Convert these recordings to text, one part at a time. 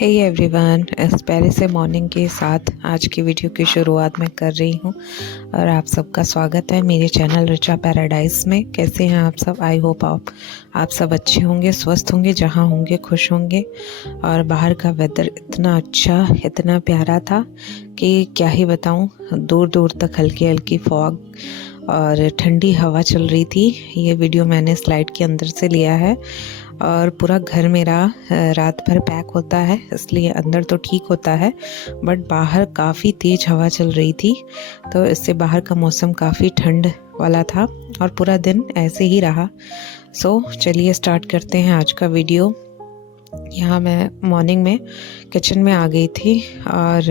Hey everyone, इस प्यारे से मॉर्निंग के साथ आज की वीडियो की शुरुआत मैं कर रही हूँ और आप सबका स्वागत है मेरे चैनल रिचा पैराडाइज में। कैसे हैं आप सब? आई होप आप सब अच्छे होंगे, स्वस्थ होंगे, जहाँ होंगे खुश होंगे। और बाहर का वेदर इतना अच्छा, इतना प्यारा था कि क्या ही बताऊँ। दूर दूर तक हल्की हल्की फॉग और ठंडी हवा चल रही थी। ये वीडियो मैंने स्लाइड के अंदर से लिया है और पूरा घर मेरा रात भर पैक होता है, इसलिए अंदर तो ठीक होता है, बट बाहर काफ़ी तेज़ हवा चल रही थी, तो इससे बाहर का मौसम काफ़ी ठंड वाला था और पूरा दिन ऐसे ही रहा। सो चलिए स्टार्ट करते हैं आज का वीडियो। यहाँ मैं मॉर्निंग में किचन में आ गई थी और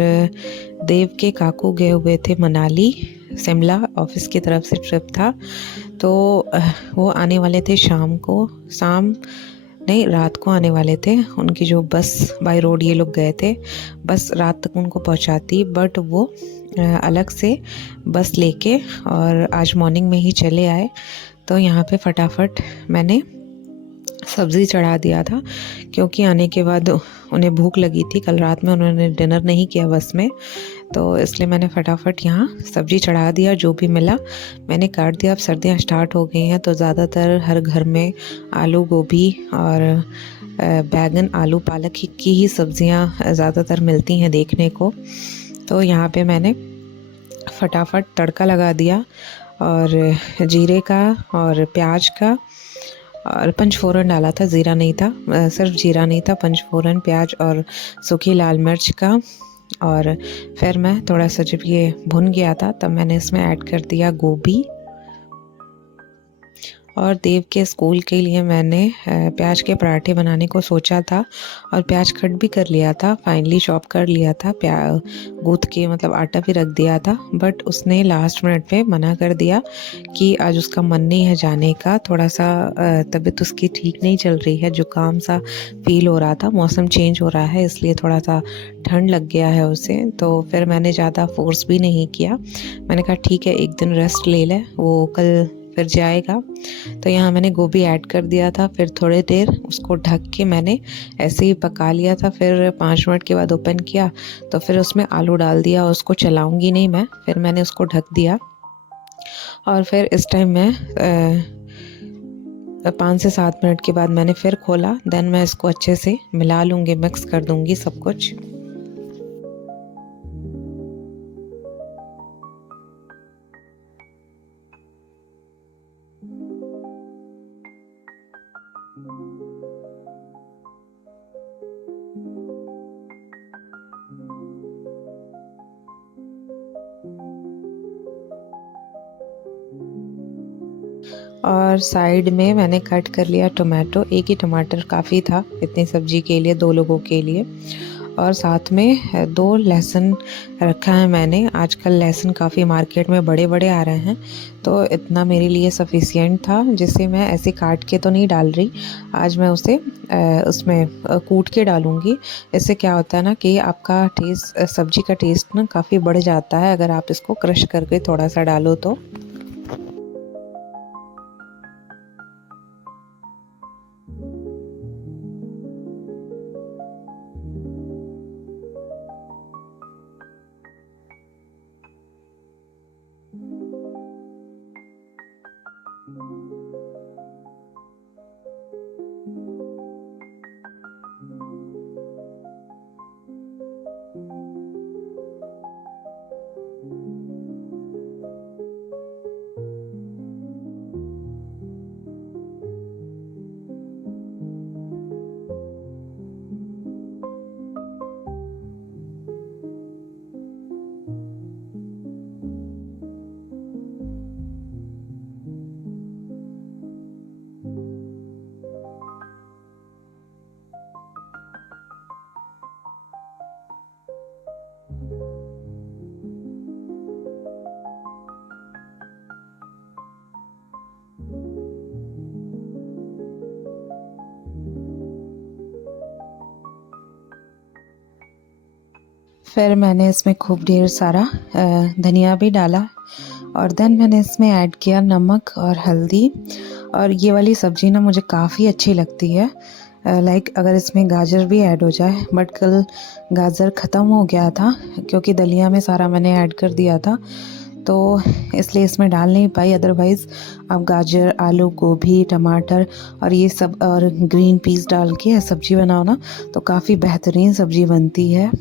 देव के काकू गए हुए थे मनाली, शिमला, ऑफिस की तरफ से ट्रिप था। तो वो आने वाले थे शाम नहीं, रात को आने वाले थे। उनकी जो बस बाय रोड ये लोग गए थे, बस रात तक उनको पहुंचाती, बट वो अलग से बस लेके और आज मॉर्निंग में ही चले आए। तो यहाँ पे फटाफट मैंने सब्ज़ी चढ़ा दिया था, क्योंकि आने के बाद उन्हें भूख लगी थी। कल रात में उन्होंने डिनर नहीं किया बस में, तो इसलिए मैंने फटाफट यहाँ सब्ज़ी चढ़ा दिया। जो भी मिला मैंने काट दिया। अब सर्दियाँ स्टार्ट हो गई हैं तो ज़्यादातर हर घर में आलू गोभी और बैगन, आलू पालक की ही सब्ज़ियाँ ज़्यादातर मिलती हैं देखने को। तो यहाँ पे मैंने फटाफट तड़का लगा दिया और जीरे का और प्याज का और पंचफोरन डाला था, ज़ीरा नहीं था, सिर्फ जीरा नहीं था, पंचफोरन, प्याज और सूखी लाल मिर्च का। और फिर मैं थोड़ा सा जब ये भुन गया था तब मैंने इसमें ऐड कर दिया गोभी। और देव के स्कूल के लिए मैंने प्याज के पराठे बनाने को सोचा था और प्याज कट भी कर लिया था, फाइनली चॉप कर लिया था, गूँथ के मतलब आटा भी रख दिया था, बट उसने लास्ट मिनट पे मना कर दिया कि आज उसका मन नहीं है जाने का। थोड़ा सा तबीयत उसकी ठीक नहीं चल रही है, जुकाम सा फील हो रहा था, मौसम चेंज हो रहा है इसलिए थोड़ा सा ठंड लग गया है उसे। तो फिर मैंने ज़्यादा फोर्स भी नहीं किया, मैंने कहा ठीक है एक दिन रेस्ट ले ले, वो कल फिर जाएगा। तो यहाँ मैंने गोभी ऐड कर दिया था, फिर थोड़ी देर उसको ढक के मैंने ऐसे ही पका लिया था। फिर 5 मिनट के बाद ओपन किया तो फिर उसमें आलू डाल दिया। उसको चलाऊंगी नहीं मैं, फिर मैंने उसको ढक दिया। और फिर इस टाइम मैं 5 से 7 मिनट के बाद मैंने फिर खोला। देन मैं इसको अच्छे से मिला लूँगी, मिक्स कर दूँगी सब कुछ। और साइड में मैंने कट कर लिया टोमेटो, एक ही टमाटर काफ़ी था इतनी सब्जी के लिए, 2 लोगों के लिए। और साथ में 2 लहसुन रखा है मैंने। आजकल लहसुन काफ़ी मार्केट में बड़े बड़े आ रहे हैं, तो इतना मेरे लिए सफिशिएंट था, जिसे मैं ऐसे काट के तो नहीं डाल रही। आज मैं उसे उसमें कूट के डालूँगी। इससे क्या होता है ना कि आपका टेस्ट, सब्जी का टेस्ट ना काफ़ी बढ़ जाता है अगर आप इसको क्रश करके थोड़ा सा डालो तो। फिर मैंने इसमें खूब ढेर सारा धनिया भी डाला और देन मैंने इसमें ऐड किया नमक और हल्दी। और ये वाली सब्ज़ी ना मुझे काफ़ी अच्छी लगती है, लाइक अगर इसमें गाजर भी ऐड हो जाए, बट कल गाजर ख़त्म हो गया था क्योंकि दलिया में सारा मैंने ऐड कर दिया था, तो इसलिए इसमें डाल नहीं पाई। अदरवाइज़ आप गाजर, आलू, गोभी, टमाटर और ये सब और ग्रीन पीस डाल के सब्ज़ी बनाओ ना, तो काफ़ी बेहतरीन सब्ज़ी बनती है।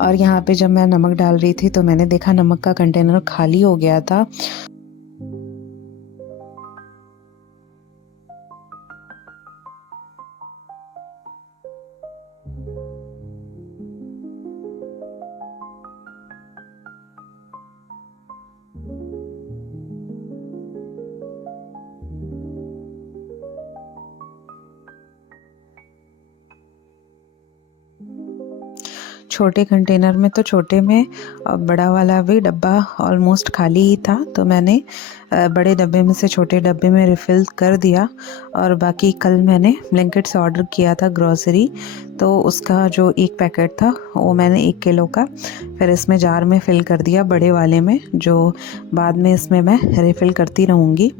और यहाँ पे जब मैं नमक डाल रही थी तो मैंने देखा नमक का कंटेनर खाली हो गया था। छोटे कंटेनर में तो छोटे में, और बड़ा वाला भी डब्बा ऑलमोस्ट खाली ही था, तो मैंने बड़े डब्बे में से छोटे डब्बे में रिफ़िल कर दिया। और बाकी कल मैंने ब्लिंकिट से ऑर्डर किया था ग्रॉसरी, तो उसका जो एक पैकेट था वो मैंने 1 किलो का फिर इसमें जार में फ़िल कर दिया, बड़े वाले में, जो बाद में इसमें मैं रिफ़िल करती रहूँगी।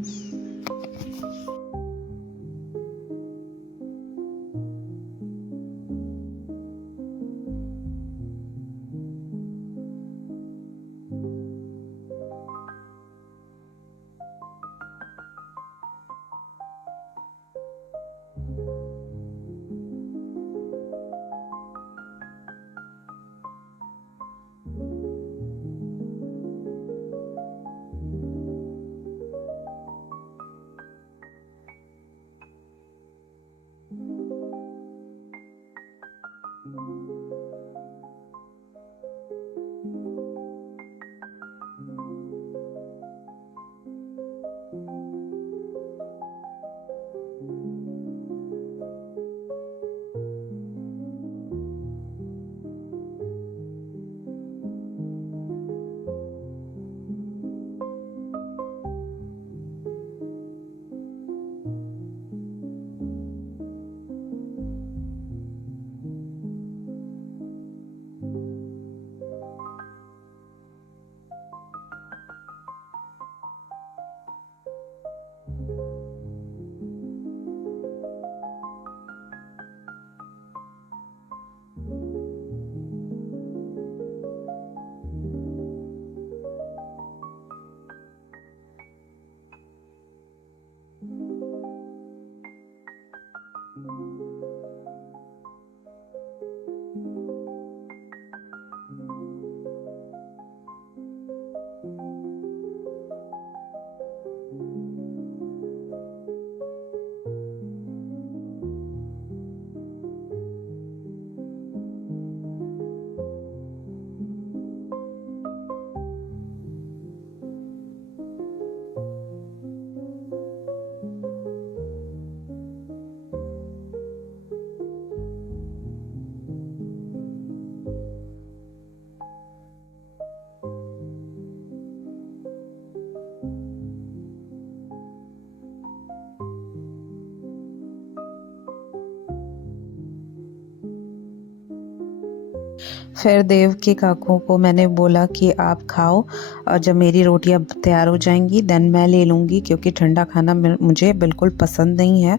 फिर देव के काकों को मैंने बोला कि आप खाओ, और जब मेरी रोटियां तैयार हो जाएंगी देन मैं ले लूँगी, क्योंकि ठंडा खाना मुझे बिल्कुल पसंद नहीं है।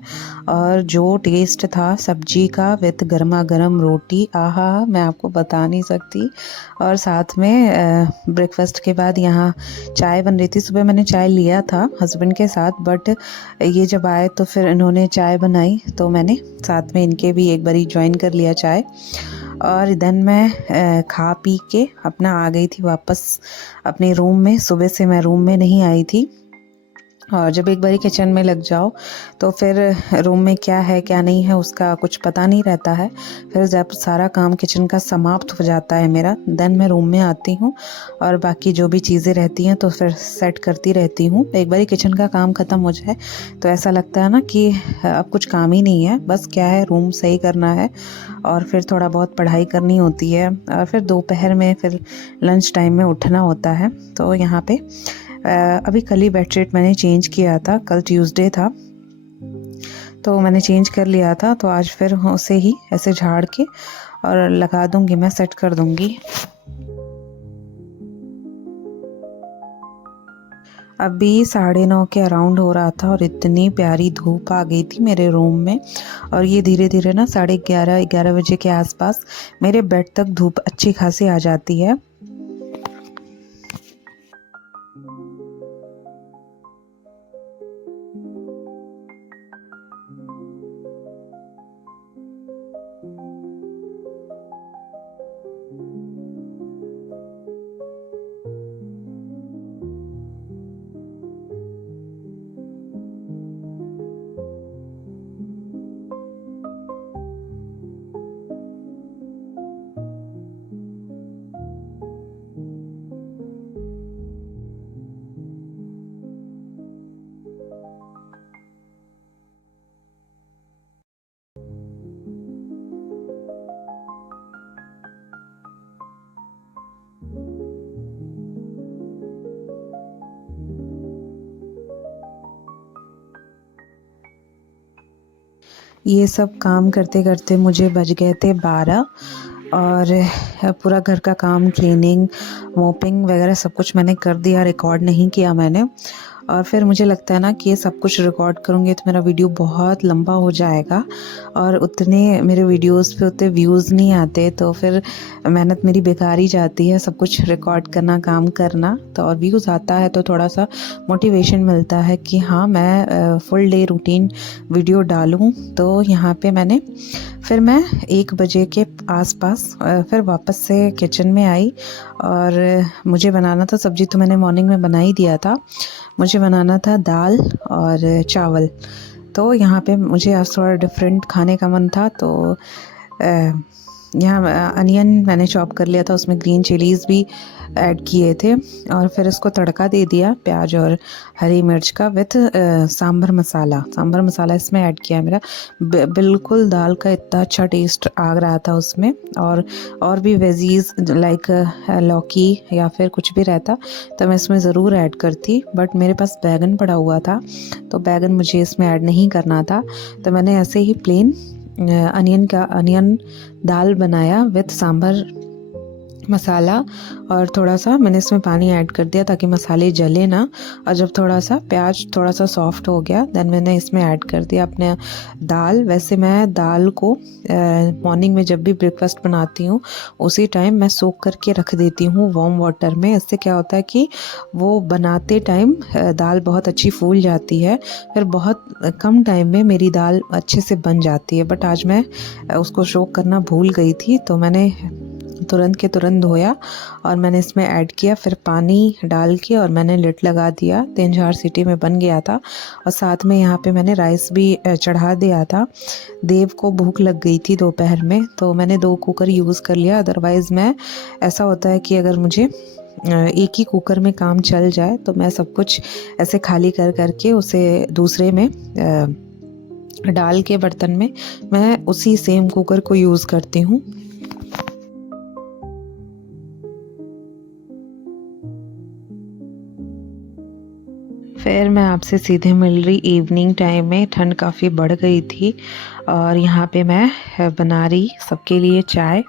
और जो टेस्ट था सब्जी का विद गर्मा गर्म रोटी, आहा, मैं आपको बता नहीं सकती। और साथ में ब्रेकफास्ट के बाद यहाँ चाय बन रही थी। सुबह मैंने चाय लिया था हस्बैंड के साथ, बट ये जब आए तो फिर इन्होंने चाय बनाई, तो मैंने साथ में इनके भी एक बारी ज्वाइन कर लिया चाय। और देन मैं खा पी के अपना आ गई थी वापस अपने रूम में। सुबह से मैं रूम में नहीं आई थी, और जब एक बारी किचन में लग जाओ तो फिर रूम में क्या है क्या नहीं है उसका कुछ पता नहीं रहता है। फिर जब सारा काम किचन का समाप्त हो जाता है मेरा, देन मैं रूम में आती हूँ और बाकी जो भी चीज़ें रहती हैं तो फिर सेट करती रहती हूँ। एक बारी किचन का काम ख़त्म हो जाए तो ऐसा लगता है ना कि अब कुछ काम ही नहीं है, बस क्या है, रूम सही करना है और फिर थोड़ा बहुत पढ़ाई करनी होती है, और फिर दोपहर में फिर लंच टाइम में उठना होता है। तो यहाँ पे अभी कल ही बेडशीट मैंने चेंज किया था, कल ट्यूसडे था तो मैंने चेंज कर लिया था, तो आज फिर उसे ही ऐसे झाड़ के और लगा दूंगी, मैं सेट कर दूंगी। अभी 9:30 के अराउंड हो रहा था और इतनी प्यारी धूप आ गई थी मेरे रूम में। और ये धीरे धीरे ना 11:30 बजे के आसपास मेरे बेड तक धूप अच्छी खासी आ जाती है। ये सब काम करते करते मुझे बज गए थे 12। और पूरा घर का काम, क्लीनिंग, मोपिंग वगैरह सब कुछ मैंने कर दिया, रिकॉर्ड नहीं किया मैंने। और फिर मुझे लगता है ना कि ये सब कुछ रिकॉर्ड करूँगी तो मेरा वीडियो बहुत लंबा हो जाएगा और उतने मेरे वीडियोस पे उतने व्यूज़ नहीं आते, तो फिर मेहनत मेरी बेकार ही जाती है सब कुछ रिकॉर्ड करना, काम करना। तो और व्यूज़ आता है तो थोड़ा सा मोटिवेशन मिलता है कि हाँ मैं फुल डे रूटीन वीडियो डालूँ। तो यहाँ पे फिर मैं 1 बजे के आसपास फिर वापस से किचन में आई और मुझे बनाना था सब्ज़ी, तो मैंने मॉर्निंग में बना ही दिया था। मुझे बनाना था दाल और चावल। तो यहाँ पे मुझे आज थोड़ा डिफरेंट खाने का मन था, तो यहाँ अनियन मैंने चॉप कर लिया था, उसमें ग्रीन चिलीज़ भी ऐड किए थे और फिर इसको तड़का दे दिया प्याज और हरी मिर्च का विथ सांभर मसाला इसमें ऐड किया मेरा। बिल्कुल दाल का इतना अच्छा टेस्ट आ रहा था उसमें। और भी वेजीज लाइक लौकी या फिर कुछ भी रहता तो मैं इसमें ज़रूर ऐड करती, बट मेरे पास बैगन पड़ा हुआ था तो बैगन मुझे इसमें ऐड नहीं करना था। तो मैंने ऐसे ही प्लेन अनियन दाल बनाया विथ सांभर मसाला। और थोड़ा सा मैंने इसमें पानी ऐड कर दिया ताकि मसाले जले ना। और जब थोड़ा सा प्याज थोड़ा सा सॉफ्ट हो गया देन मैंने इसमें ऐड कर दिया अपने दाल। वैसे मैं दाल को मॉर्निंग में जब भी ब्रेकफास्ट बनाती हूँ उसी टाइम मैं सोक करके रख देती हूँ वार्म वाटर में। इससे क्या होता है कि वो बनाते टाइम दाल बहुत अच्छी फूल जाती है, फिर बहुत कम टाइम में मेरी दाल अच्छे से बन जाती है। बट आज मैं उसको सोक करना भूल गई थी तो मैंने तुरंत के तुरंत धोया और मैंने इसमें ऐड किया, फिर पानी डाल के और मैंने लिड लगा दिया। 3-4 सीटी में बन गया था। और साथ में यहाँ पे मैंने राइस भी चढ़ा दिया था। देव को भूख लग गई थी दोपहर में तो मैंने 2 कुकर यूज़ कर लिया। अदरवाइज़ मैं ऐसा होता है कि अगर मुझे एक ही कुकर में काम चल जाए तो मैं सब कुछ ऐसे खाली कर करके उसे दूसरे में डाल के बर्तन में मैं उसी सेम कुकर को यूज़ करती हूँ। फिर मैं आपसे सीधे मिल रही इवनिंग टाइम में। ठंड काफ़ी बढ़ गई थी और यहाँ पे मैं बना रही सबके लिए चाय।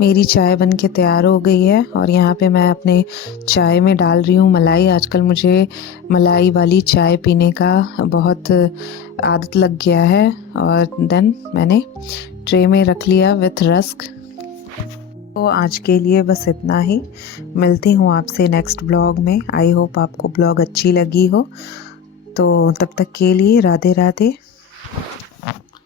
मेरी चाय बन के तैयार हो गई है और यहाँ पे मैं अपने चाय में डाल रही हूँ मलाई। आजकल मुझे मलाई वाली चाय पीने का बहुत आदत लग गया है। और देन मैंने ट्रे में रख लिया विथ रस्क। तो आज के लिए बस इतना ही। मिलती हूँ आपसे नेक्स्ट ब्लॉग में। आई होप आपको ब्लॉग अच्छी लगी हो। तो तब तक के लिए राधे राधे।